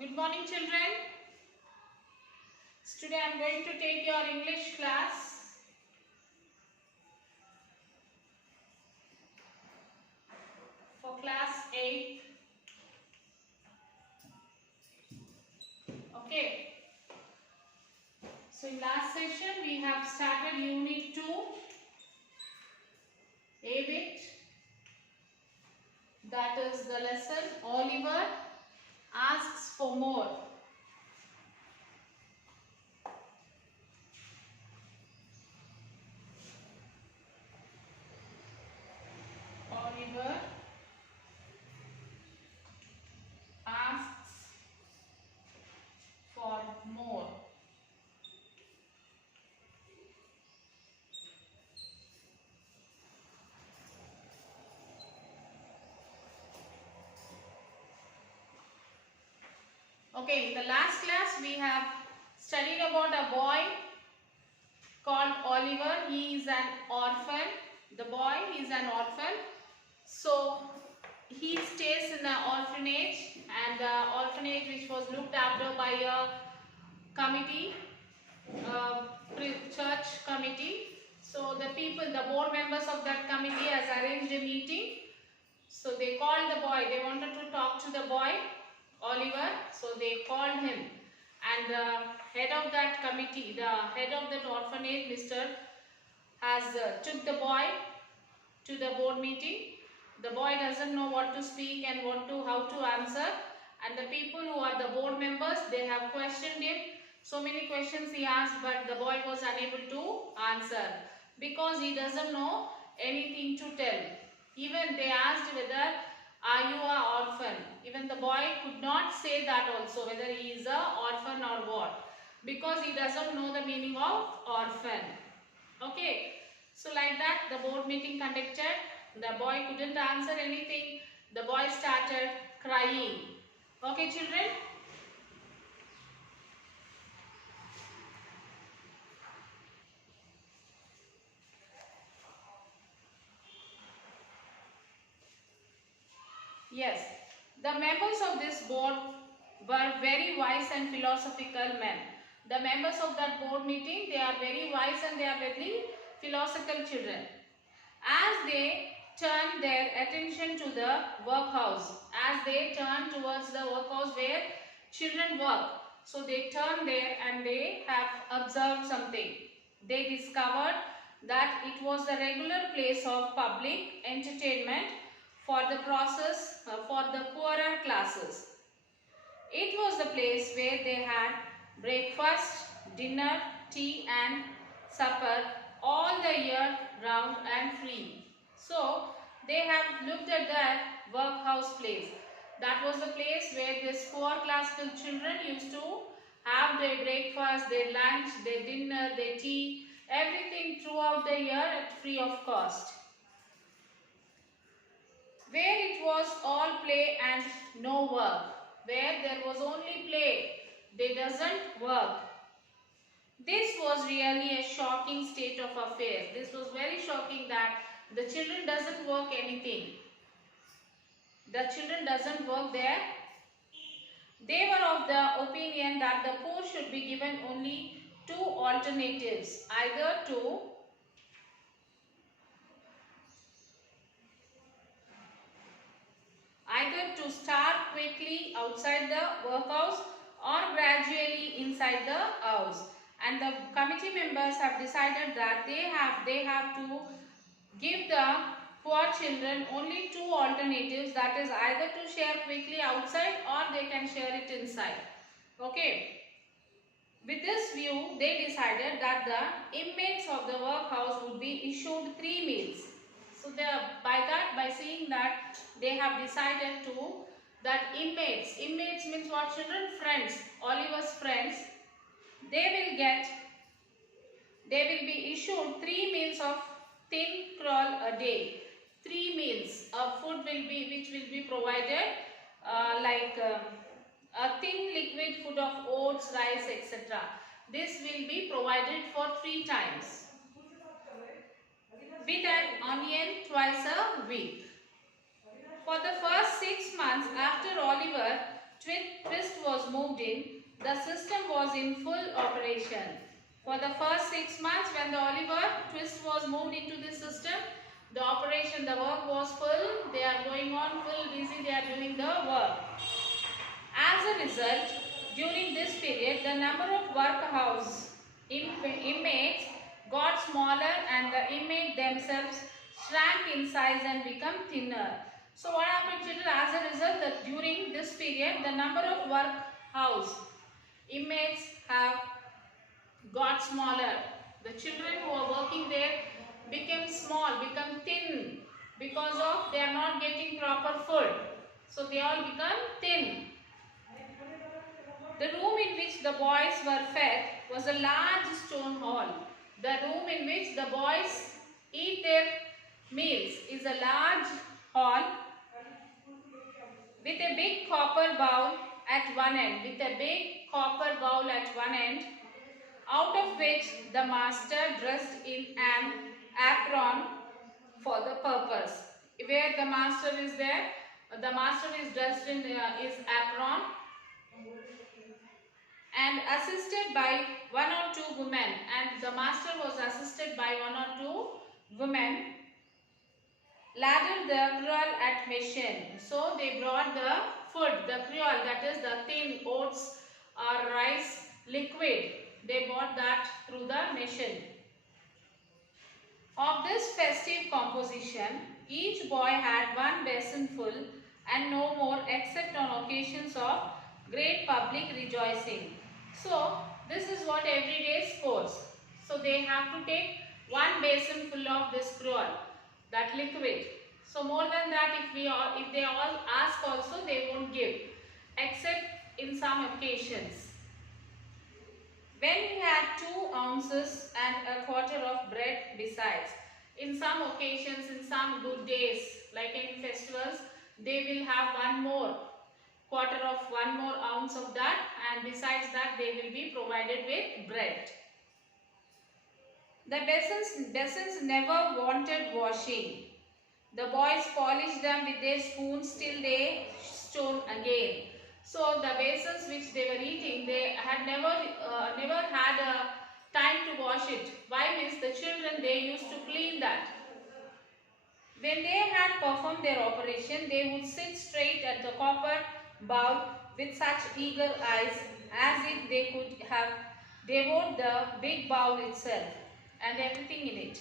Good morning, children. Today I am going to take your English class. For class 8. Okay. So in last session we have started Unit 2. A bit. That is the lesson. Oliver asks for more. Oliver asks for more. Okay, in the last class we have studied about a boy called Oliver. He is an orphan. The boy is an orphan. So he stays in an orphanage, and the orphanage which was looked after by a committee, church committee. So the people, the board members of that committee has arranged a meeting. So they called the boy. They wanted to talk to the boy, Oliver. So they called him. And the head of that committee, the head of that orphanage, Mr. has took the boy to the board meeting. The boy doesn't know what to speak and how to answer. And the people who are the board members, they have questioned him. So many questions he asked, but the boy was unable to answer because he doesn't know anything to tell. Even they asked whether are you an orphan. Even the boy could not say that also, whether he is an orphan or what, because he doesn't know the meaning of orphan. Okay. So like that the board meeting conducted. The boy couldn't answer anything. The boy started crying. Okay, children? Yes. The members of this board were very wise and philosophical men. The members of that board meeting, they are very wise and they are very philosophical children. As they turn their attention to the workhouse, as they turn towards the workhouse where children work, so they turn there and they have observed something. They discovered that it was the regular place of public entertainment for the for the poorer classes. It was the place where they had breakfast, dinner, tea and supper all the year round and free. So they have looked at that workhouse place. That was the place where these poor classical children used to have their breakfast, their lunch, their dinner, their tea, everything throughout the year at free of cost. Where it was all play and no work. Where there was only play, they doesn't work. This was really a shocking state of affairs. This was very shocking that the children doesn't work anything. The children doesn't work there. They were of the opinion that the poor should be given only two alternatives. Either to starve quickly outside the workhouse or gradually inside the house. And the committee members have decided that they have to give the poor children only two alternatives, that is either to share quickly outside or they can share it inside. Okay. With this view, they decided that the inmates of the workhouse would be issued 3 meals. So by seeing that, they have decided that inmates means what children? Friends, Oliver's friends, they will be issued 3 meals of thin gruel a day. 3 meals of food which will be provided a thin liquid food of oats, rice, etc. This will be provided for 3 times with an onion twice a week. For the first 6 months after Oliver twist was moved in, the system was in full operation. For the first 6 months when the Oliver twist was moved into the system, the operation, the work was full, they are going on full busy, they are doing the work. As a result, during this period, the number of workhouse inmates got smaller and the inmates themselves shrank in size and become thinner. So what happened, children? As a result, that during this period, the number of workhouse inmates have got smaller. The children who are working there became small, become thin because of they are not getting proper food. So they all become thin. The room in which the boys were fed was a large stone hall. The room in which the boys eat their meals is a large hall with a big copper bowl at one end, out of which the master dressed in an apron for the purpose. Where the master is there, the master is dressed in his apron and assisted by one or two women, and the master was assisted by one or two women, ladled the gruel at machine. So they brought the food, the gruel, that is the thin oats or rice liquid, they brought that through the machine. Of this festive composition, each boy had one basin full and no more except on occasions of great public rejoicing. So, this is what everyday sports. So, they have to take one basin full of this gruel, that liquid. So, more than that, if they all ask also, they won't give, except in some occasions. When he had 2 ounces and a quarter of bread besides. In some occasions, in some good days, like in festivals, they will have one more ounce of that, and besides that they will be provided with bread. The basins never wanted washing. The boys polished them with their spoons till they shone again. So the basins which they were eating, they had never had a time to wash it. Why? Means the children, they used to clean that. When they had performed their operation, they would sit straight at the copper bowl with such eager eyes as if they could have devoured the big bowl itself and everything in it.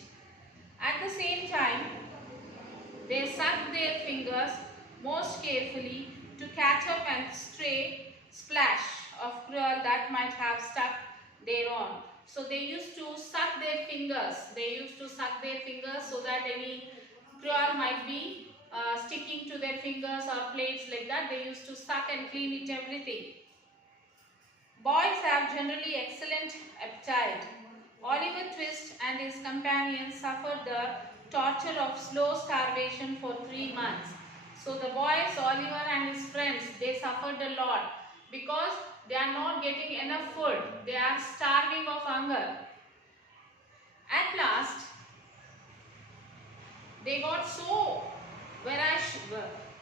At the same time, they sucked their fingers most carefully to catch up and stray splash of gruel that might have stuck thereon. So they used to suck their fingers. So that any gruel might be sticking to their fingers or plates like that. They used to suck and clean it everything. Boys have generally excellent appetite. Oliver Twist and his companions suffered the torture of slow starvation for 3 months. So the boys, Oliver and his friends, they suffered a lot because they are not getting enough food. They are starving of hunger. At last, they got so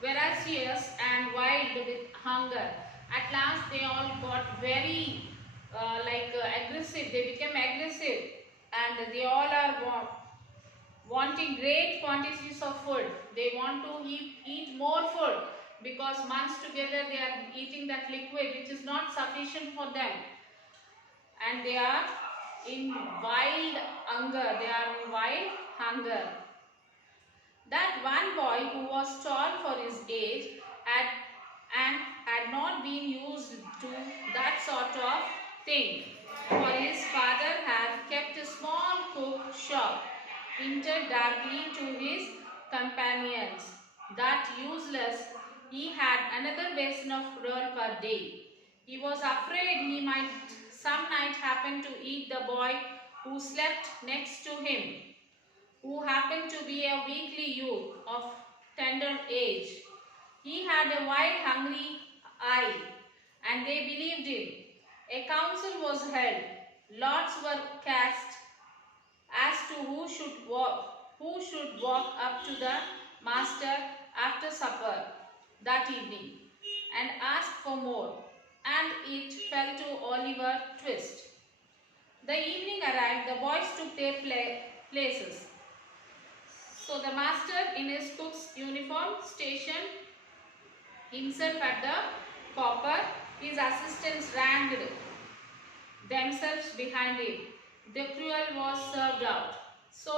voracious and wild with hunger. At last, they all got very aggressive. They became aggressive, and they all are wanting great quantities of food. They want to eat more food because months together they are eating that liquid which is not sufficient for them, and they are in wild hunger. That one boy who was tall for his age had not been used to that sort of thing, for his father had kept a small cook shop hinted darkly to his companions that useless he had another basin of gruel per day. He was afraid he might some night happen to eat the boy who slept next to him, who happened to be a weakly youth of tender age. He had a wide, hungry eye, and they believed him. A council was held. Lots were cast as to who should walk up to the master after supper that evening and asked for more, and it fell to Oliver Twist. The evening arrived, the boys took their places. So the master in his cook's uniform stationed himself at the copper. His assistants ranged themselves behind him. The gruel was served out. So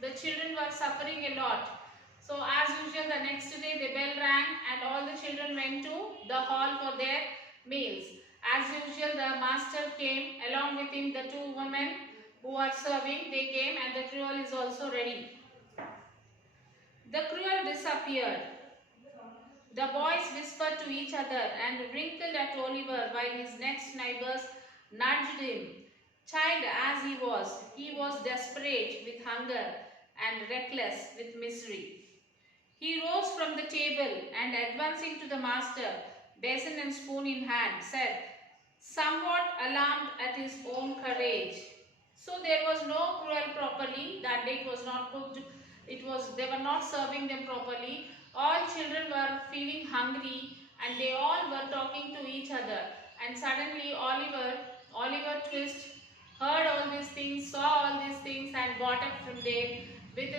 the children were suffering a lot. So as usual, the next day the bell rang and all the children went to the hall for their meals. As usual, the master came, along with him the two women who are serving, they came, and the gruel is also ready. The gruel disappeared. The boys whispered to each other and wrinkled at Oliver while his next neighbors nudged him. Child as he was desperate with hunger and reckless with misery. He rose from the table and, advancing to the master, basin and spoon in hand, said, somewhat alarmed at his own courage. So there was no gruel properly. That day it was not cooked. They were not serving them properly. All children were feeling hungry and they all were talking to each other. And suddenly Oliver Twist heard all these things, saw all these things, and got up from there with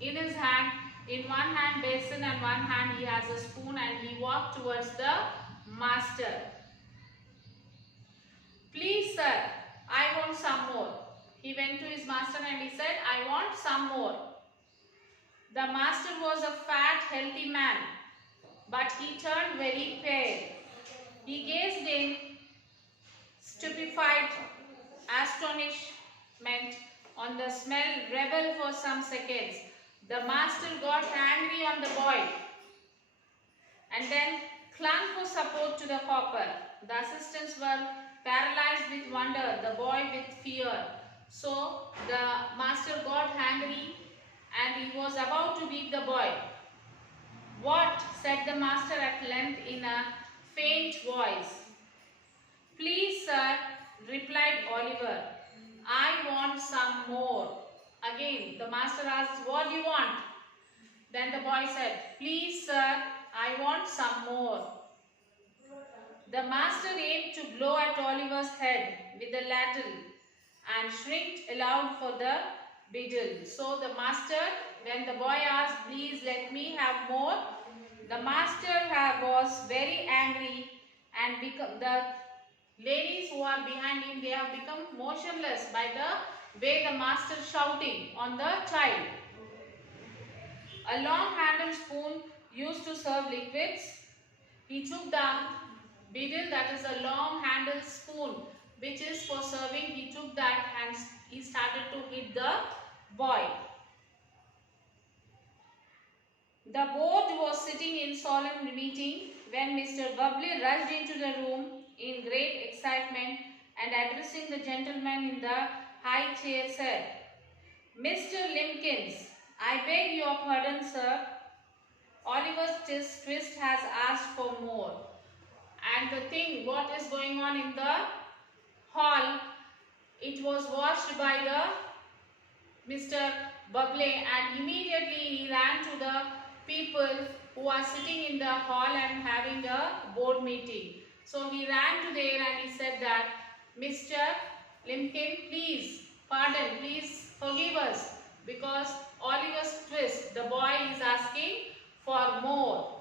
in his hand. In one hand basin and one hand he has a spoon, and he walked towards the master. Please sir, I want some more. He went to his master and he said, I want some more. The master was a fat, healthy man, but he turned very pale. He gazed in stupefied astonishment on the smell, rebel for some seconds. The master got angry on the boy and then clung for support to the copper. The assistants were paralyzed with wonder, the boy with fear. So the master got angry and he was about to beat the boy. What? Said the master at length in a faint voice. Please sir, replied Oliver, I want some more. Again the master asked, what do you want? Then the boy said, please sir, I want some more. The master aimed to blow at Oliver's head with the ladle and shrieked aloud for the beadle. So the master, when the boy asked, please let me have more, the master was very angry, and the ladies who are behind him, they have become motionless by the way the master shouting on the child. A long handled spoon used to serve liquids. He took the beadle, that is a long handled spoon which is for serving. He took that and he started to hit the boy. The board was sitting in solemn meeting when Mr. Bubbly rushed into the room in great excitement and, addressing the gentleman in the high chair, said, Mr. Limbkins, I beg your pardon, sir. Oliver Twist has asked for more. And the thing, what is going on in the hall, it was watched by the Mr. Bubbly, and immediately he ran to the people who are sitting in the hall and having a board meeting. So he ran to there and he said that, Mr. Limbkin, please pardon, please forgive us, because Oliver Twist, the boy, is asking for more.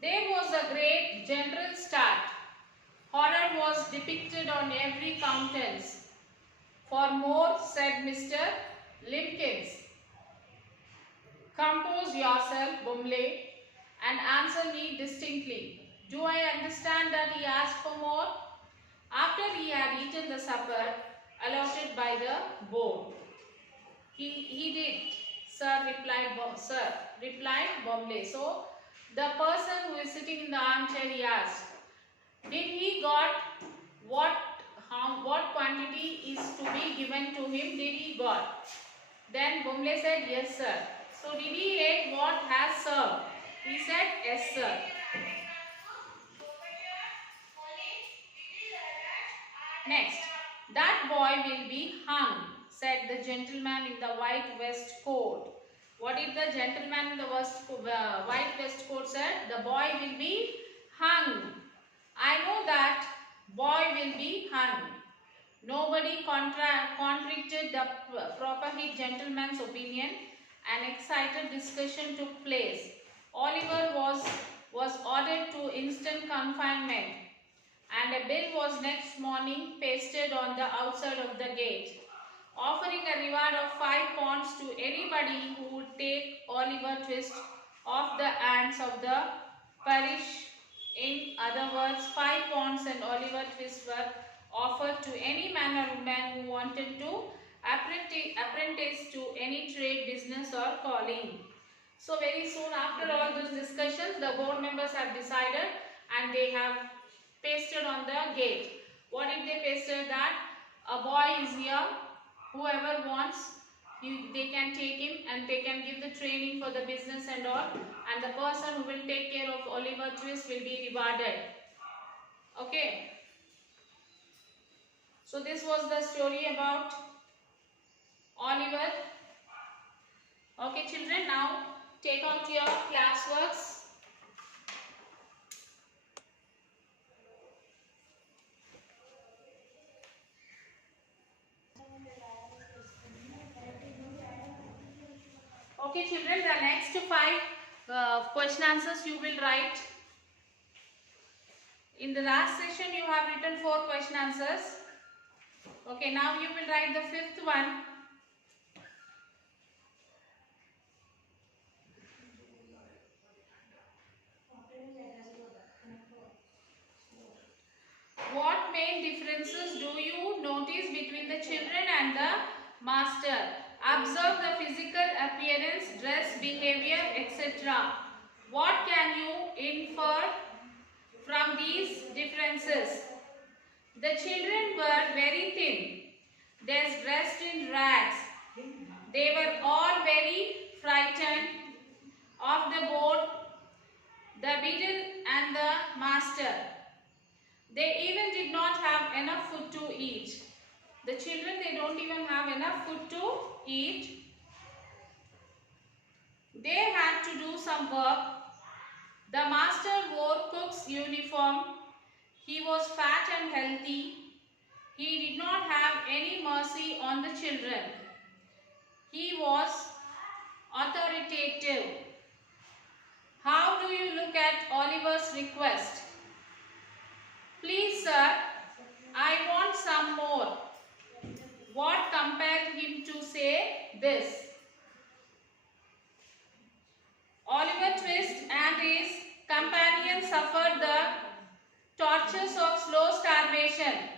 There was a great general start. Horror was depicted on every countenance. For more, said Mr. Limbkins. Compose yourself, Bumley, and answer me distinctly. Do I understand that he asked for more? After he had eaten the supper allotted by the board. He did, sir, replied Bumley. So, the person who is sitting in the armchair, he asked, did he got what quantity is to be given to him? Did he got? Then Bumley said, yes, sir. So did he ate what has served? He said, yes, sir. Next, that boy will be hung, said the gentleman in the white waistcoat. What did the gentleman in the white waistcoat said? The boy will be hung. I know that boy will be hung. Nobody contradicted the proper-hit gentleman's opinion. An excited discussion took place. Oliver was ordered to instant confinement, and a bill was next morning pasted on the outside of the gate, offering a reward of £5 to anybody who would take Oliver Twist off the hands of the parish. In other words, £5 and Oliver Twist were offered to any man or woman who wanted to apprentice to any trade, business or calling. So very soon after all those discussions, the board members have decided and they have pasted on the gate. What did they pasted? That a boy is here, whoever wants, they can take him and they can give the training for the business and all, and the person who will take care of Oliver Twist will be rewarded. Okay. So this was the story about Oliver. Okay children, now take out your classworks. Okay children, the next 5 question answers you will write. In the last session you have written 4 question answers. Okay, now you will write the 5th one. What main differences do you notice between the children and the master? Observe the physical appearance, dress, behavior, etc. What can you infer from these differences? The children were very thin. They dressed in rags. They were all very frightened of the board, the beadle and the master. They even did not have enough food to eat. The children, they don't even have enough food to eat. They had to do some work. The master wore cook's uniform. He was fat and healthy. He did not have any mercy on the children. He was authoritative. How do you look at Oliver's request? Please, sir, I want some more. What compelled him to say this? Oliver Twist and his companions suffered the tortures of slow starvation.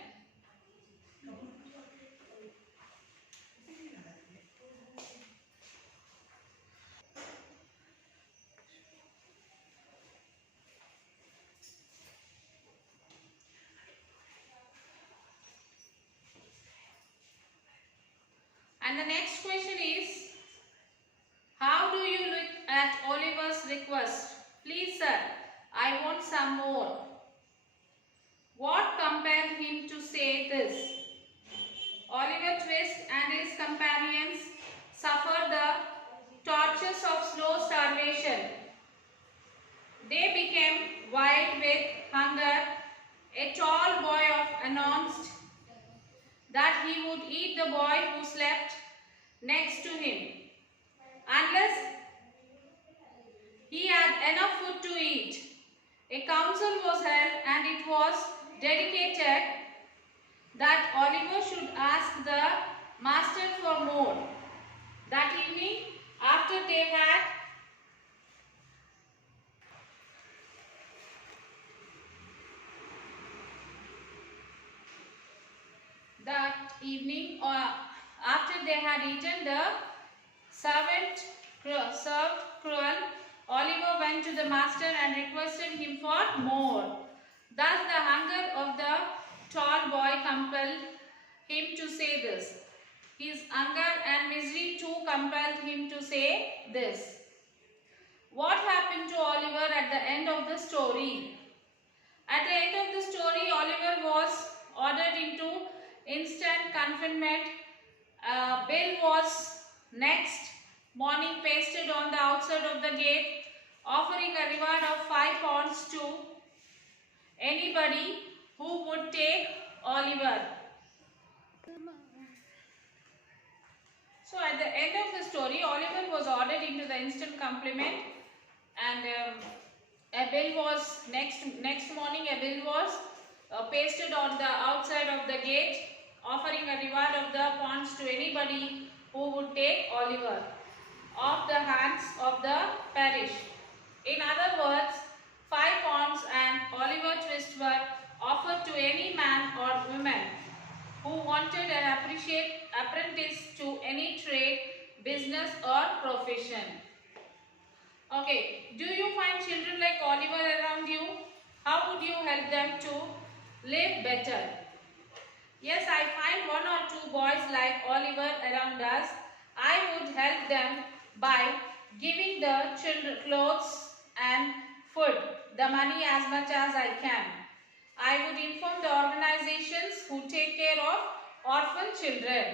And the next question is, how do you look at Oliver's request? Please, sir, I want some more. What compelled him to say this? Oliver Twist and his companions suffered the tortures of slow starvation. They became wild with hunger. A tall boy announced that he would eat the boy who slept next to him unless he had enough food to eat. A council was held and it was dedicated that Oliver should ask the master for more. That evening, after they had eaten, the servant served cruel. Oliver went to the master and requested him for more. Thus the hunger of the tall boy compelled him to say this. His hunger and misery too compelled him to say this. What happened to Oliver at the end of the story? At the end of the story, Oliver was ordered into instant confinement. Bill was next morning pasted on the outside of the gate, offering a reward of 5 pounds to anybody who would take Oliver. So at the end of the story, Oliver was ordered into the instant complement, and a bill was next morning. A bill was pasted on the outside of the gate, offering a reward of the pounds to anybody who would take Oliver off the hands of the parish. In other words, 5 pounds and Oliver Twist were offered to any man or woman who wanted an apprentice to any trade, business or profession. Okay, do you find children like Oliver around you? How would you help them to live better? Yes, I find 1 or 2 boys like Oliver around us. I would help them by giving the children clothes and food, the money as much as I can. I would inform the organizations who take care of orphan children.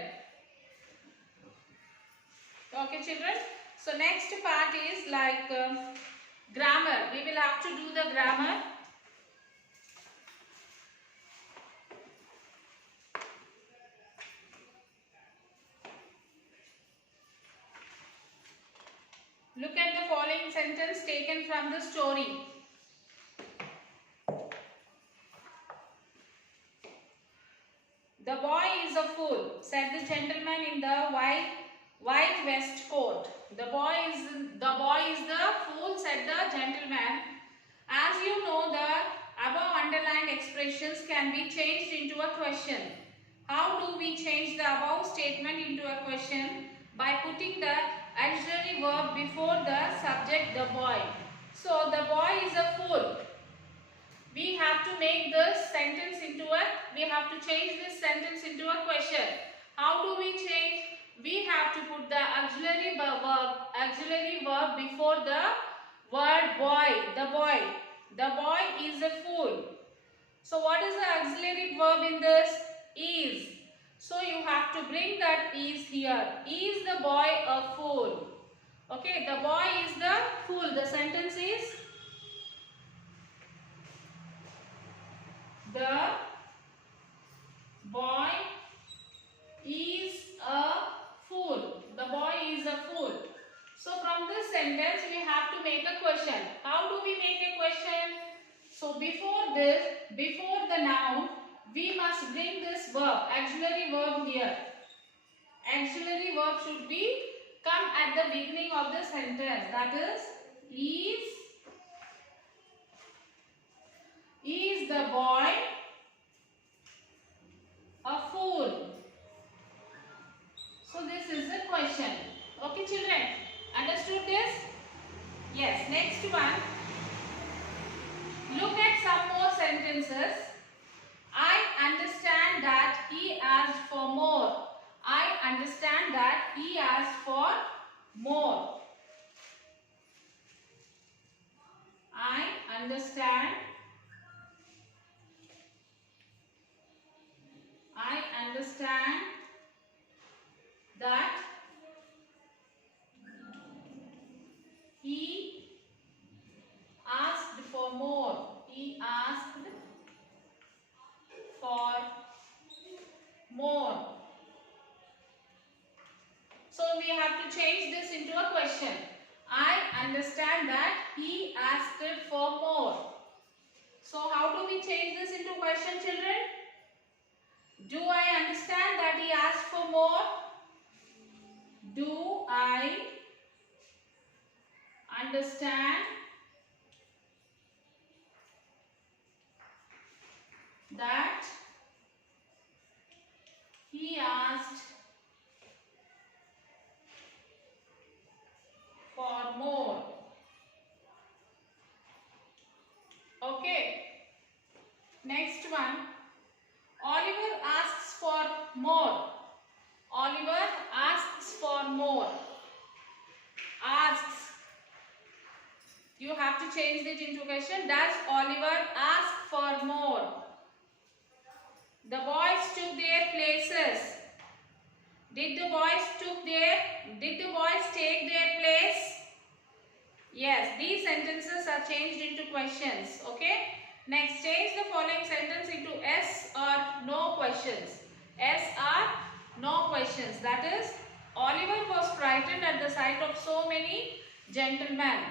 Okay, children. So next part is like grammar. We will have to do the grammar. Look at the following sentence taken from the story. The boy is a fool, said the gentleman in the white waistcoat. The boy is the fool, said the gentleman. As you know, the above underlined expressions can be changed into a question. How do we change the above statement into a question? By putting the auxiliary verb before the subject, the boy. So, the boy is a fool. We have to make this sentence we have to change this sentence into a question. How do we change? We have to put the auxiliary verb before the word boy. The boy is a fool. So what is the auxiliary verb in this? Is. So you have to bring that is here. Is the boy a fool? Okay, the boy is the fool. The sentence is the boy is a fool. The boy is a fool. So from this sentence we have to make a question. How do we make a question? So before the noun, we must bring this verb, auxiliary verb here. Auxiliary verb should be come at the beginning of the sentence. That is the boy a fool? So this is the question. Okay, children, understood this? Yes. Next one. Look at some more sentences. I understand that he asked for more. I understand that he asked for more. I understand. I understand that he asked for more. He asked for more. So we have to change this into a question. I understand that he asked for more. So how do we change this into question, children? Do I understand that he asked for more? Do I understand that he asked for more? Okay. Next one. Oliver asks for more. Oliver asks for more. Asks. You have to change it into question. Does Oliver ask for more? The boys took their places. Did the boys take these sentences are changed into questions. Okay. Next, change the following sentence into yes or no questions. Yes or no questions. That is, Oliver was frightened at the sight of so many gentlemen.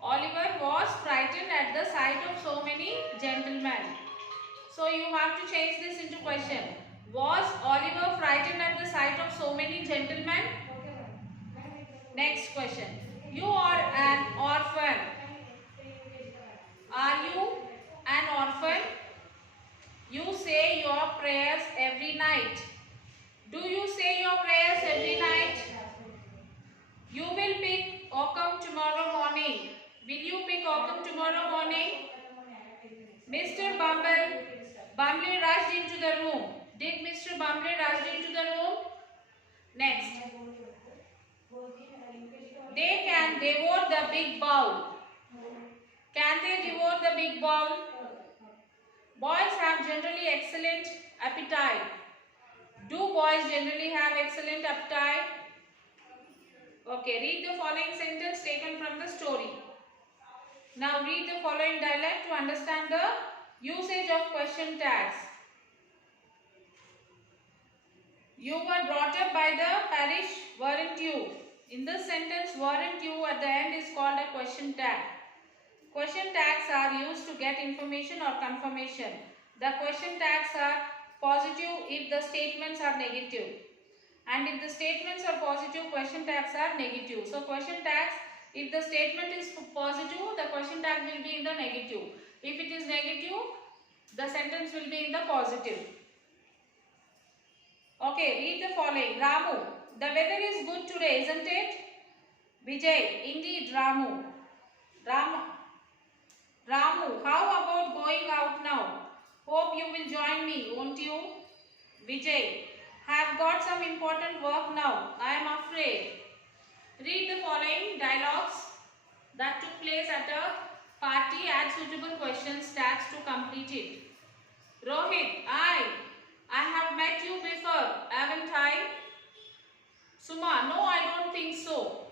Oliver was frightened at the sight of so many gentlemen. So you have to change this into question. Was Oliver frightened at the sight of so many gentlemen? Next question. You are an orphan. Are you an orphan? You say your prayers every night. Do you say your prayers every night? You will pick Occam tomorrow morning. Will you pick Occam tomorrow morning? Mr. Bumble rushed into the room. Did Mr. Bumble rush into the room? Next. They can devour the big bowl. Can they devour the big bowl? Boys have generally excellent appetite. Do boys generally have excellent appetite? Okay, read the following sentence taken from the story. Now read the following dialogue to understand the usage of question tags. You were brought up by the parish, weren't you? In this sentence, weren't you at the end is called a question tag. Question tags are used to get information or confirmation. The question tags are positive if the statements are negative. And if the statements are positive, question tags are negative. So question tags, if the statement is positive, the question tag will be in the negative. If it is negative, the sentence will be in the positive. Okay, read the following. Ramu, the weather is good today, isn't it? Vijay, indeed, Ramu, how about going out now? Hope you will join me, won't you? Vijay, have got some important work now. I am afraid. Read the following dialogues that took place at a party. Add suitable questions tags to complete it. Rohit, I have met you before, haven't I? Suma, no, I don't think so.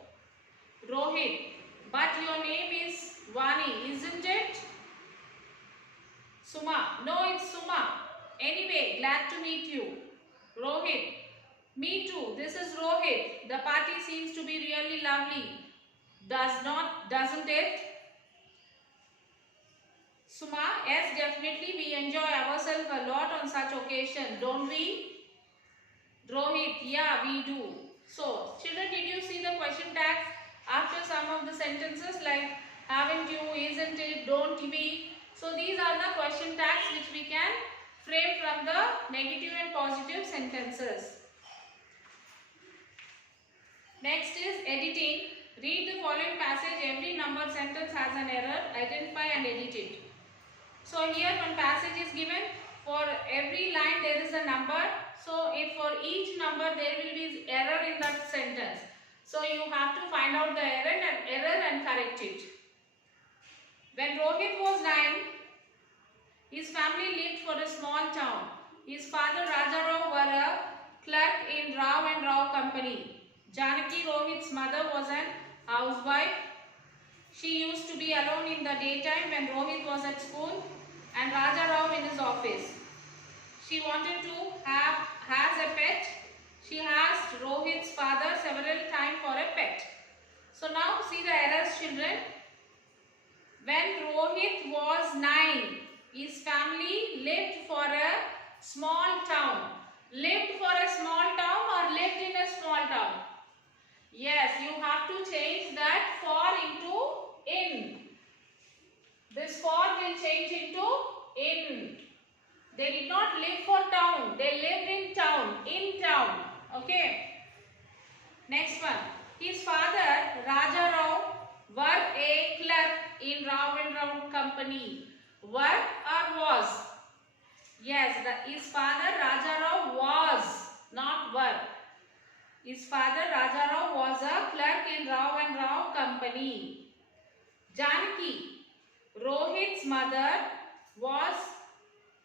Rohit, but your name is Vani, isn't it? Suma, no, it's Suma. Anyway, glad to meet you. Rohit, me too. This is Rohit. The party seems to be really lovely. Doesn't it? Suma, yes, definitely. We enjoy ourselves a lot on such occasions, don't we? Rohit, yeah, we do. So, children, did you see the question tags after some of the sentences like haven't you, isn't it, don't we? So, these are the question tags which we can frame from the negative and positive sentences. Next is editing. Read the following passage. Every numbered sentence has an error. Identify and edit it. So here one passage is given. For every line there is a number. So if for each number there will be error in that sentence. So you have to find out the error and correct it. When Rohit was 9, his family lived for a small town. His father Rajarao were a clerk in Rao and Rao company. Janaki, Rohit's mother, was an housewife. She used to be alone in the daytime when Rohit was at school and Rajarao in his office. She wanted to has a pet. She asked Rohit's father several times for a pet. So now see the errors, children. When Rohit was 9, his family lived for a small town. Lived for a small town or lived in a small town? Yes, you have to change that for into in. This for will change into in. They did not live for town. They lived in town. In town. Okay. Next one. His father, Raja Rao, worked a clerk in Rao and Rao company. Work or was? Yes, his father, Raja Rao, was, not work. His father Rajarao was a clerk in Rao and Rao company. Janaki, Rohit's mother, was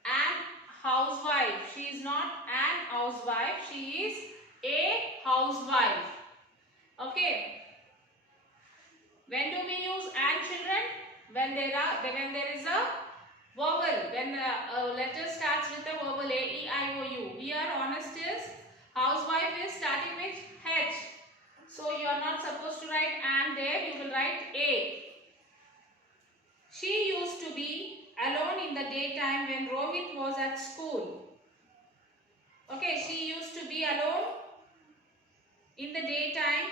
an housewife. She is not an housewife. She is a housewife. Okay. When do we use and, children? When there is a vowel, when a letter starts with a vowel A, E, I, O, U. Here honest is, housewife is starting with H. So you are not supposed to write and there, you will write A. She used to be alone in the daytime when Rohit was at school. Okay, she used to be alone in the daytime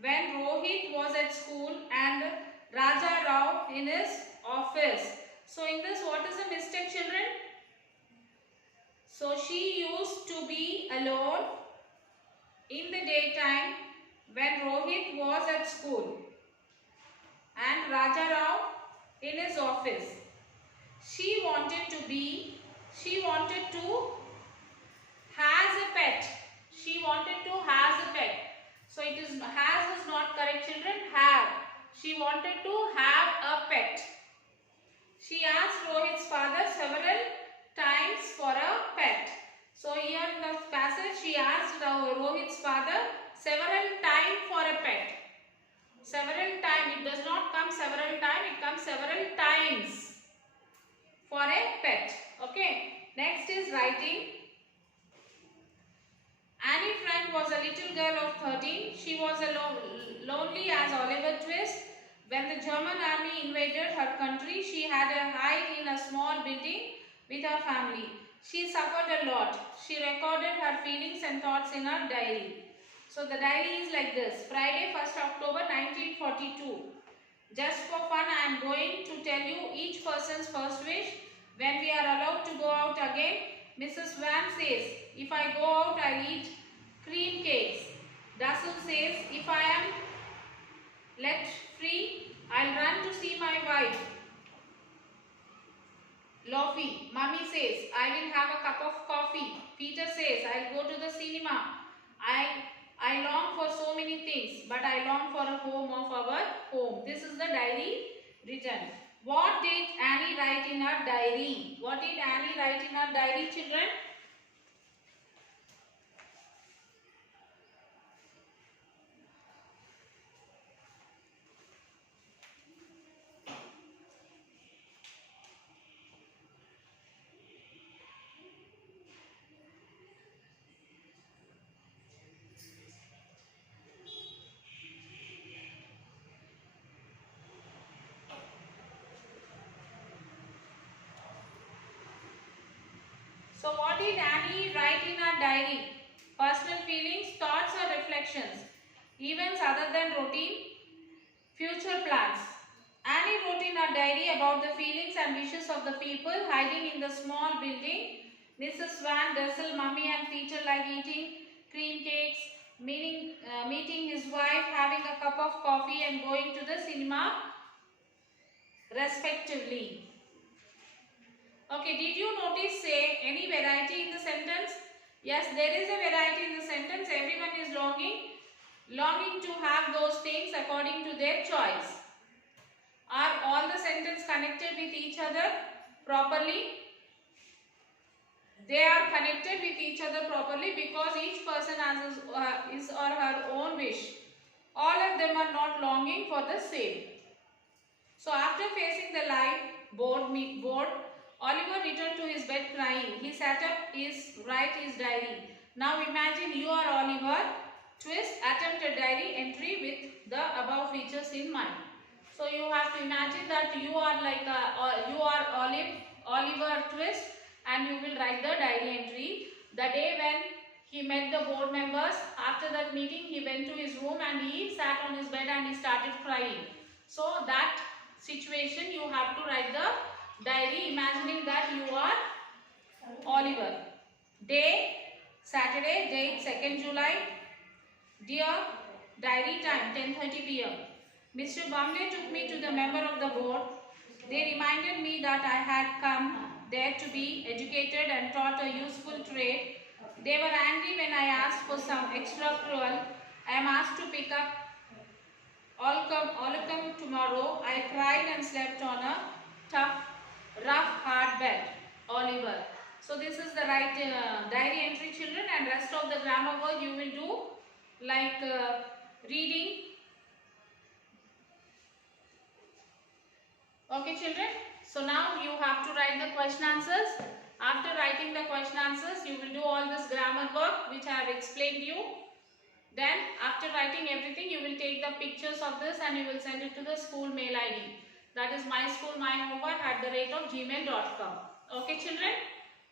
when Rohit was at school and Raja Rao in his office. So in this, what is the mistake, children? So she used to be alone in the daytime when Rohit was at school and Raja Rao in his office. She wanted to has a pet. She wanted to has a pet. So it is, has is not correct, children. Have. She wanted to have a pet. She asked Rohit's father several times for a pet. So here in the passage, she asked Rohit's father several times for a pet. Several times. It does not come several times. It comes several times for a pet. Okay. Next is writing. Annie Frank was a little girl of 13. She was lonely as Oliver Twist. When the German army invaded her country, she had to hide in a small building with her family. She suffered a lot. She recorded her feelings and thoughts in her diary. So the diary is like this. Friday, 1st October 1942. Just for fun, I am going to tell you each person's first wish. When we are allowed to go out again, Mrs. Van says, if I go out, I'll eat cream cakes. Dassel says, if I am let free, I'll run to see my wife. Lofi. Mummy says, I will have a cup of coffee. Peter says, I'll go to the cinema. I long for so many things, but I long for a home of our home. This is the diary written. What did Annie write in her diary? What did Annie write in her diary, children? So what did Annie write in her diary? Personal feelings, thoughts or reflections, events other than routine, future plans. Annie wrote in her diary about the feelings and wishes of the people hiding in the small building. Mrs. Van Dessel, Mummy and Peter like eating cream cakes, meeting his wife, having a cup of coffee and going to the cinema respectively. Okay, did you notice any variety in the sentence? Yes, there is a variety in the sentence. Everyone is longing to have those things according to their choice. Are all the sentences connected with each other properly? They are connected with each other properly because each person has his or her own wish. All of them are not longing for the same. So after facing the live board, Oliver returned to his bed crying. He sat up to write his diary. Now imagine you are Oliver Twist, attempt a diary entry with the above features in mind. So you have to imagine that you are like Oliver Twist and you will write the diary entry. The day when he met the board members, after that meeting he went to his room and he sat on his bed and he started crying. So that situation you have to write the diary imagining that you are Oliver. Day, Saturday, date 2nd July. Dear, diary time 10:30 p.m. Mr. Bumley took me to the member of the board. They reminded me that I had come there to be educated and taught a useful trade. They were angry when I asked for some extra fuel. I am asked to pick up all come tomorrow. I cried and slept on a tough, rough, hard bed. Oliver. So this is the right diary entry, children, and rest of the grammar work you will do like reading, Okay children, so now you have to write the question answers. After writing the question answers, you will do all this grammar work which I have explained you. Then after writing everything, you will take the pictures of this and you will send it to the school mail ID. That is myschoolmyhomework@gmail.com. Okay children?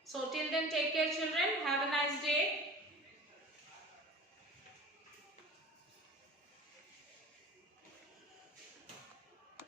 So till then, take care children. Have a nice day.